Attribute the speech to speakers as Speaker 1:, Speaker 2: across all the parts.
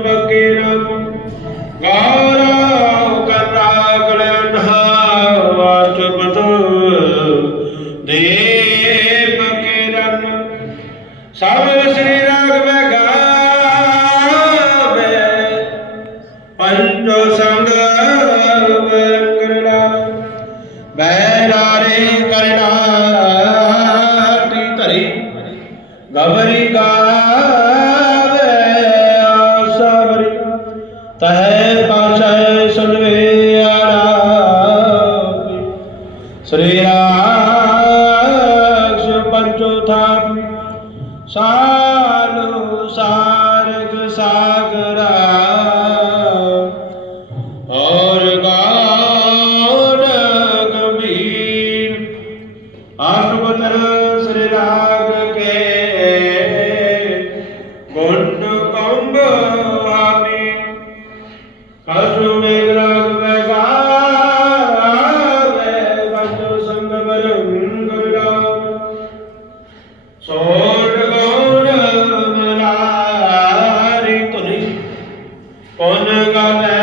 Speaker 1: ਬਕੇ
Speaker 2: ਰਾਮ
Speaker 1: ਗਾਰਾ ਕਰਾ ਗਲਨ ਹਾਵਾਚ ਬਤ ਦੇ ਬਕੇ ਰਾਮ ਸਭ ਸ੍ਰੀ ਰਾਗ ਮੈਂ ਗਾਵੇ ਪੰਜੋ ਸੰਗ ਕਰਣਾ ਬੈਰਾਰੇ ਕਰਣਾ ਤੀ ਧਰੀ ਗਵਰੀ ਕਾ तह Anagana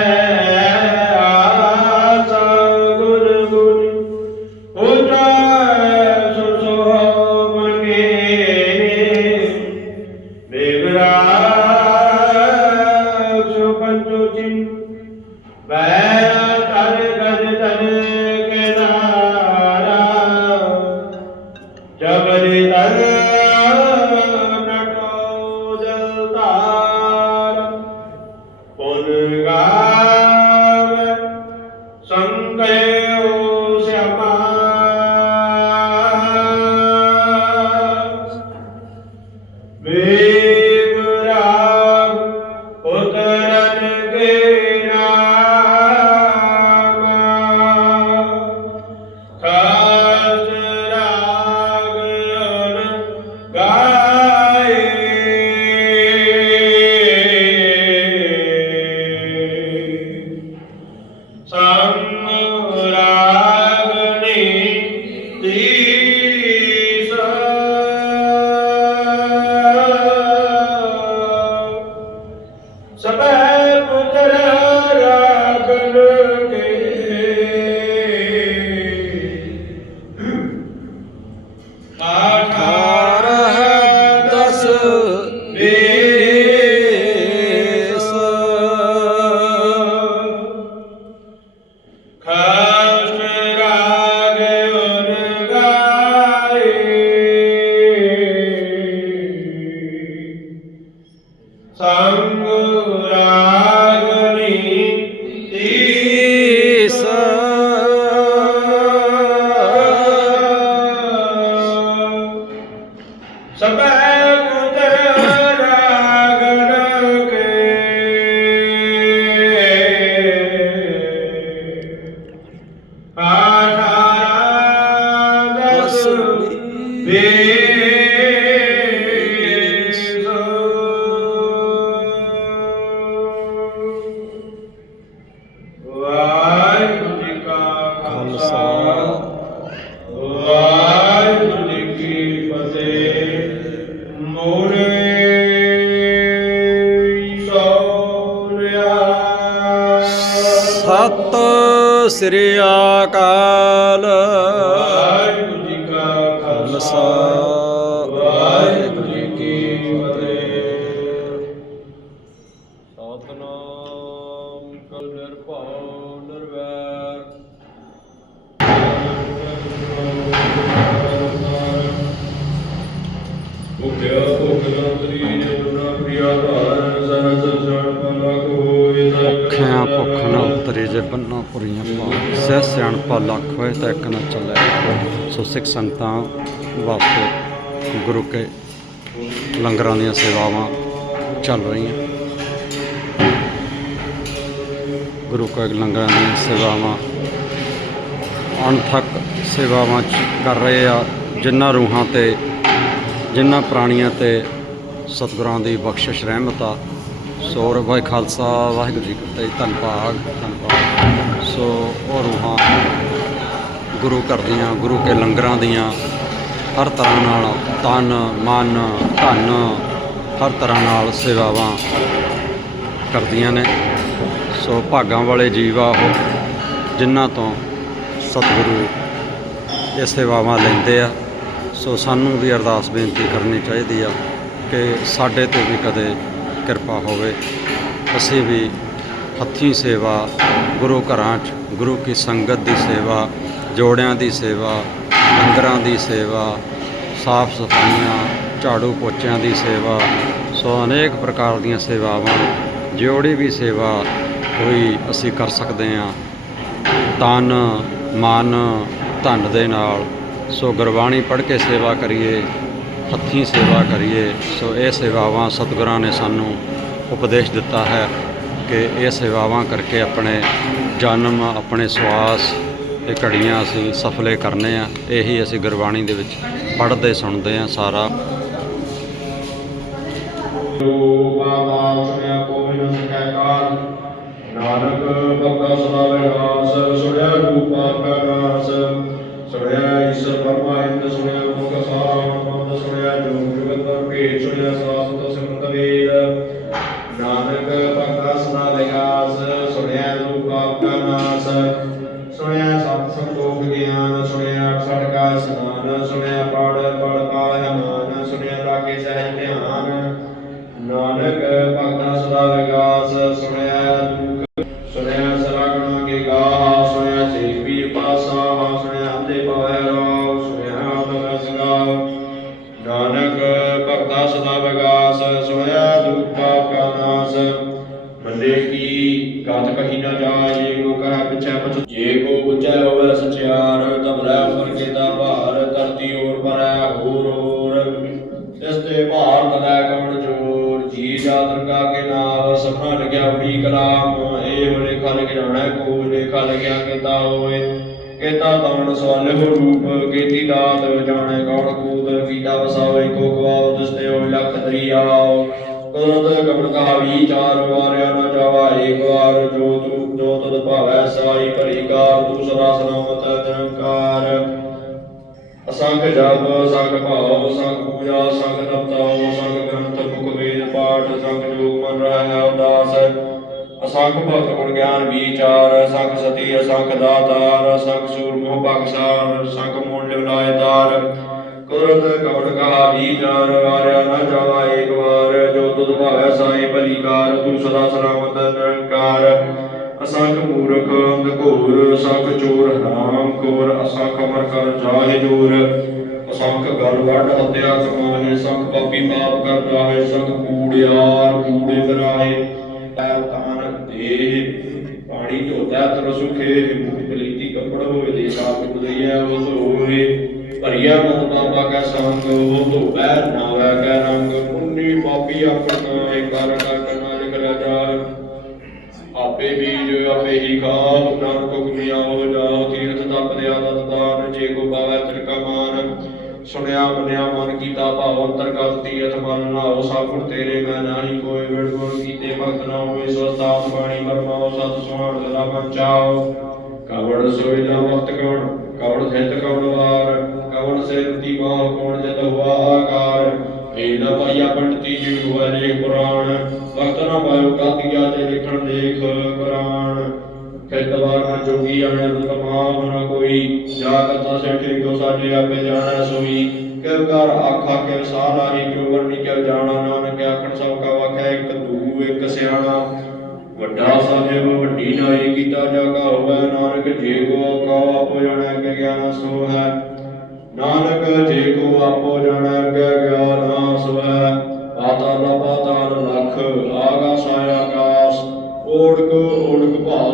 Speaker 1: ਸੰਗ ਰਾਗਨੀ ਤੀਸ। ਸਭੈ ਪੁੱਤਰ ਰਾਗਨ ਕੇ। ਆਠਾਰਾ ਦਸ ਵੇਸ
Speaker 2: ਸਤ ਸ੍ਰੀ ਅਕਾਲ।
Speaker 1: ਵਾਹਿਗੁਰੂ ਜੀ ਕਾ ਖਾਲਸਾ, ਵਾਹਿਗੁਰੂ ਜੀ ਕੀ ਫਤਿਹ।
Speaker 2: ਸਤਨਾਮ ਕਲ ਨਿਰਭਉ, ਨਿਰਵੈਰ।
Speaker 1: ਭੁਖਿਆ ਭੁਖ ਨੰਤਰੀ ਜਨਾ ਪ੍ਰਿਆ ਧਾਰਨ ਸਹਸ ਸਣ ਪਲਕ ਹੋਏ
Speaker 2: ਭੁੱਖਿਆਂ ਭੁੱਖ ਨਾ ਉਤਰੇ ਜੇ ਬੰਨਾ ਪੁਰੀਆਂ ਪਾ ਸਹਿ ਸਿਆਣਪਾ ਲੱਖ ਹੋਏ ਤਾਂ ਇੱਕ ਨਾ ਚੱਲੇ। ਸੋ ਸਿੱਖ ਸੰਗਤਾਂ ਵਾਸਤੇ ਗੁਰੂ ਕੇ ਲੰਗਰਾਂ ਦੀਆਂ ਸੇਵਾਵਾਂ ਚੱਲ ਰਹੀਆਂ। ਗੁਰੂ ਕੇ ਲੰਗਰਾਂ ਦੀਆਂ ਸੇਵਾਵਾਂ ਅਣਥੱਕ ਸੇਵਾਵਾਂ ਚ ਕਰ ਰਹੇ ਆ, ਜਿਨ੍ਹਾਂ ਰੂਹਾਂ ਤੇ, ਜਿਨ੍ਹਾਂ ਪ੍ਰਾਣੀਆਂ ਤੇ ਸਤਿਗੁਰਾਂ ਦੀ ਬਖਸ਼ਿਸ਼, ਰਹਿਮਤ ਆ। ਸੋ ਵਾਹਿ ਖਾਲਸਾ, ਵਾਹਿਗੁਰੂ ਜੀ ਕੀ ਫਤਿਹ ਧੰਨਵਾਦ ਧੰਨਵਾਦ ਸੋ ਉਹ ਰੂਹਾਂ ਗੁਰੂ ਘਰ ਦੀਆਂ, ਗੁਰੂ ਕੇ ਲੰਗਰਾਂ ਦੀਆਂ, ਹਰ ਤਰ੍ਹਾਂ ਨਾਲ ਤਨ, ਮਨ, ਧਨ, ਹਰ ਤਰ੍ਹਾਂ ਨਾਲ ਸੇਵਾਵਾਂ ਕਰਦੀਆਂ ਨੇ। ਸੋ ਭਾਗਾਂ ਵਾਲੇ ਜੀਵ ਆ ਉਹ, ਜਿਨ੍ਹਾਂ ਤੋਂ ਸਤਿਗੁਰੂ ਇਹ ਸੇਵਾਵਾਂ ਲੈਂਦੇ ਆ। ਸੋ ਸਾਨੂੰ ਵੀ ਅਰਦਾਸ ਬੇਨਤੀ ਕਰਨੀ ਚਾਹੀਦੀ ਆ ਕਿ ਸਾਡੇ ਤੇ ਵੀ ਕਦੇ ਕਿਰਪਾ ਹੋਵੇ, ਅਸੀਂ ਵੀ ਹੱਥੀਂ ਸੇਵਾ, ਗੁਰੂ ਘਰਾਂ 'ਚ, ਗੁਰੂ ਕੀ ਸੰਗਤ ਦੀ ਸੇਵਾ, ਜੋੜਿਆਂ ਦੀ ਸੇਵਾ, ਲੰਗਰਾਂ ਦੀ ਸੇਵਾ ਸਾਫ਼ ਸਫਾਈਆਂ ਝਾੜੂ ਪੋਚਿਆਂ ਦੀ ਸੇਵਾ, ਸੋ ਅਨੇਕ ਪ੍ਰਕਾਰ ਦੀਆਂ ਸੇਵਾਵਾਂ ਜਿਹੜੀ ਵੀ ਸੇਵਾ ਕੋਈ ਅਸੀਂ ਕਰ ਸਕਦੇ ਹਾਂ। ਤਨ, ਮਨ, ਧਨ ਦੇ ਨਾਲ, ਸੋ ਗੁਰਬਾਣੀ ਪੜ੍ਹ ਕੇ ਸੇਵਾ ਕਰੀਏ। ਹੱਥੀਂ ਸੇਵਾ ਕਰੀਏ। ਸੋ ਇਹ ਸੇਵਾਵਾਂ ਸਤਿਗੁਰਾਂ ਨੇ ਸਾਨੂੰ ਉਪਦੇਸ਼ ਦਿੱਤਾ ਹੈ ਕਿ ਇਹ ਸੇਵਾਵਾਂ ਕਰਕੇ ਆਪਣੇ ਜਨਮ, ਆਪਣੇ ਸਵਾਸ ਇਹ ਘੜੀਆਂ ਅਸੀਂ ਸਫਲੇ ਕਰਨੇ ਆ। ਇਹੀ ਅਸੀਂ ਗੁਰਬਾਣੀ ਦੇ ਵਿੱਚ ਪੜ੍ਹਦੇ, ਸੁਣਦੇ ਆ ਸਾਰਾ।
Speaker 1: ਨਾਨਕ ਭਗਤਾ ਸਦਾ ਵਿਨਾਸ਼ ਸੁਣਿਆ ਰੂਪਾ ਕਾ ਨਾਸ। ਸੁਣਿਆ ਈਸ਼ਰ ਪਰਮਾ ਹਿੰਦ ਸੁਣਿਆ ਮੁਖ ਸਾਰਾ ਮੰਦ ਸੁਣਿਆ ਜੋਗ ਜਗਤ ਭੇਦ ਸੁਣਿਆ, ਸਾਸਤ ਸਿਮਰਤ ਵੇਦ। ਨਾਨਕ ਭਗਤਾ ਸਦਾ ਵਿਨਾਸ਼ ਸੁਣਿਆ ਰੂਪ ਪਾਪ ਨਾਸ। ਸੁਣਿਆ ਸਤ ਸੰਤੋਖ ਗਿਆਨ, ਸੁਣਿਆ ਅਠਸਠ ਕਾ ਸਨਾਨ ਸੁਣਿਆ ਪੜ ਕੀ ਗਾਤ ਕਹੀ ਨਾ ਜਾਏ ਕੋ ਕਹ ਪਿਛੈ ਪਛ ਜੇ ਕੋ ਬੁਝੈ ਹੋਵੇ ਸਚਿਆਰ ਤਬ ਲੈ ਉਪਰ ਕੀਤਾ ਭਾਰ ਧਰਤੀ ਔਰ ਪਰੈ ਹੋਰ ਹੋਰ। ਇਸ ਤੇ ਭਾਰ ਤਨੈ ਕਵਣ ਜੋਰ? ਜੀ ਜਾਤ ਕਾ ਕੇ ਨਾਮ, ਸਭਨਾ ਲਗਿਆ ਬੜੀ ਕਲਾਮ। ਇਹ ਲੇਖਾ ਲਗਿਆਣਾ ਕੋ ਲੇਖਾ ਲਗਿਆ ਕੀਤਾ ਹੋਏ। ਕੇਤਾ ਤਵਣ ਸਵਾਲ ਰੂਪ? ਕੀਤੀ ਦਾਤ ਜਾਣੇ ਕੌਣ ਕੂਤ? ਕੀਤਾ ਵਸਾਵੇ ਕੋ ਗਵਾਉ ਦਸਤੇ ਹੋ ਲਖ ਦਰਿਆਓ। ਕੁਦਰਤ ਕਪੜ ਕਹਾ ਵਿਚਾਰ ਵਾਰਿਆ ਨਾ ਜਾਵਾ ਏਕ ਵਾਰ ਜੋ ਤੂ ਜੋ ਤਦ ਭਾਵੈ ਸਾਈ ਭਲੀ ਕਾਰ ਦੂਸਰਾ ਸਲਾਮਤ ਨਿਰੰਕਾਰ। ਅਸੰਖ ਜਪ, ਅਸੰਖ ਭਾਵ, ਅਸੰਖ ਪੂਜਾ, ਅਸੰਖ ਤਪਤਾਉ, ਅਸੰਖ ਗ੍ਰੰਥ, ਮੁਖ ਵੇਦ, ਪਾਠ, ਅਸੰਖ ਜੋਗ ਮਨ ਰਹਿ, ਉਦਾਸ। ਅਸੰਖ ਭਗਤ ਗੁਣ ਗਿਆਨ ਵਿਚਾਰ, ਅਸੰਖ ਸਤੀ, ਅਸੰਖ ਦਾਤਾਰ, ਅਸੰਖ ਸੂਰ ਮੋਹ ਬਖਸ਼ਾਰ, ਅਸੰਖ ਮੂਲ ਲਿਵਲਾਇਦਾਰ ਕੁਦਰਤ ਕਵੜ ਕਹਾ ਵਿਚਾਰ ਵਾਰਿਆ ਨਾ ਜਾਵਾ ਏਕ ਵਾਰ ਭਾਵੈ ਸਾਈ ਭਲੀ ਕਾਰ ਤੂੰ ਸਦਾ ਸਲਾਮਤ ਨਿਰੰਕਾਰ ਅਸੰਖ ਮੂਰਖ ਅੰਧਕੋਰ ਅਸੰਖ ਚੋਰ, ਹਰਾਮ ਖੋਰ, ਅਸੰਖ ਅਮਰ ਕਰ ਜਾਹੇ ਜੋਰ। ਅਸੰਖ ਗਲ ਵੱਢ ਹੱਤਿਆ ਕਮਾਏ ਅਸੰਖ ਪਾਪੀ ਪਾਪ ਕਰ ਜਾਹੇ ਅਸੰਖ ਕੂੜਿਆਰ ਕੂੜੇ ਕਰਾਏ ਐ ਤਾਨ ਦੇ ਪਾਣੀ ਧੋਤਾ ਤਰ ਮੁਖ ਪਲੀਤੀ ਕੱਪੜ ਹੋਏ ਦੇ ਸਾਥ ਬੁਦਈਆ ਉਸ ਹੋਏ ਭਰੀਆ ਮਤ ਬਾਬਾ ਕਾ ਸੰਗ, ਉਹ ਧੋਬੈ ਨਾਵੈ ਕੈ ਰੰਗ। ਪੁੰਨੀ ਪਾਪੀ ਆਪਣਾ ਏ ਕਰ ਕਰ ਕਰਨਾ ਲਿਖ ਜਾ ਆਪੇ ਬੀਜ, ਆਪੇ ਹੀ ਖਾਓ ਨਾਨਕ ਹੁਕਮਿਆ ਹੋ ਜਾਓ ਤੀਰਥ ਤਪ ਦੇ ਆਦਤ ਦਾਨ, ਜੇ ਕੋ ਪਾਵੈ ਤਿਰਕਾ ਮਾਨ। ਸੁਣਿਆ ਮੰਨਿਆ ਮਨ ਕੀਤਾ ਭਾਵ ਅੰਤਰਗਤ ਤੀਰਥ ਮਨ ਨਾਉ। ਸਾਖੁਰ ਤੇਰੇ ਮੈਂ ਨਾਹੀ ਕੋਈ ਵਿੜ ਗੁਣ ਕੀਤੇ ਭਗਤ ਨਾ ਹੋਏ ਸਵਸਤਾਸ ਬਾਣੀ ਮਰਮਾਓ ਸਤ ਸੁਹਾਣ ਸਦਾ ਪੰਚਾਓ ਕਵੜ ਸੋਈ ਨਾ ਵਕਤ ਕਵੜ ਕਵੜ ਸਹਿਤ ਕਵੜ ਵਾਰ। ਕਵੜ ਸੇਤੀ ਮਾਹ ਕੋਣ ਜਤ ਹੁਆ ਆਕਾਰ? ਇਹ ਨਾ ਪਾਇਆ ਪੰਡਤੀ ਜੀ ਹੋਏ ਪੁਰਾਣ। ਵਕਤ ਨਾ ਪਾਇਓ ਕਾਤੀਆ ਤੇ ਲਿਖਣ ਦੇਖ ਕੁਰਾਨ। ਖੇਤਵਾਰ ਨਾ ਜੋਗੀ ਆਣੇ ਤਮਾਮ ਨਾ ਕੋਈ। ਜਾ ਕਤਾ ਸੈਠੇ ਕੋ ਸਾਡੇ ਆਪੇ ਜਾਣਾ ਸੋਈ। ਕਿਉ ਕਰ ਆਖਾ ਕੇ ਸਾਲਾਰੀ ਕਿਉ ਵਰਨੀ ਕਿਉ ਜਾਣਾ? ਨਾਨਕ ਆਖਣ ਸਭ ਕਾ ਵਾਖਿਆ ਇੱਕ ਦੂ ਇੱਕ ਸਿਆਣਾ। ਵੱਡਾ ਸਾਹਿਬ, ਵੱਡੀ ਨਾਈ ਕੀਤਾ ਜਾਗਾ ਹੋਵੇ। ਨਾਨਕ ਜੇ ਕੋ ਕਾ ਆਪੋ ਜਾਣੈ ਕਿ ਗਿਆਨ ਸੋ ਹੈ। ਨਾਨਕ ਜੇ ਕੋ ਆਪੋ ਜਾਣੈ ਕਿ ਗਿਆਨ ਸੋ ਹੈ ਪਾਤਾਲ ਪਾਤਾਲ ਲਖ ਆਗਾਸ ਆਕਾਸ ਓੜ ਕੋ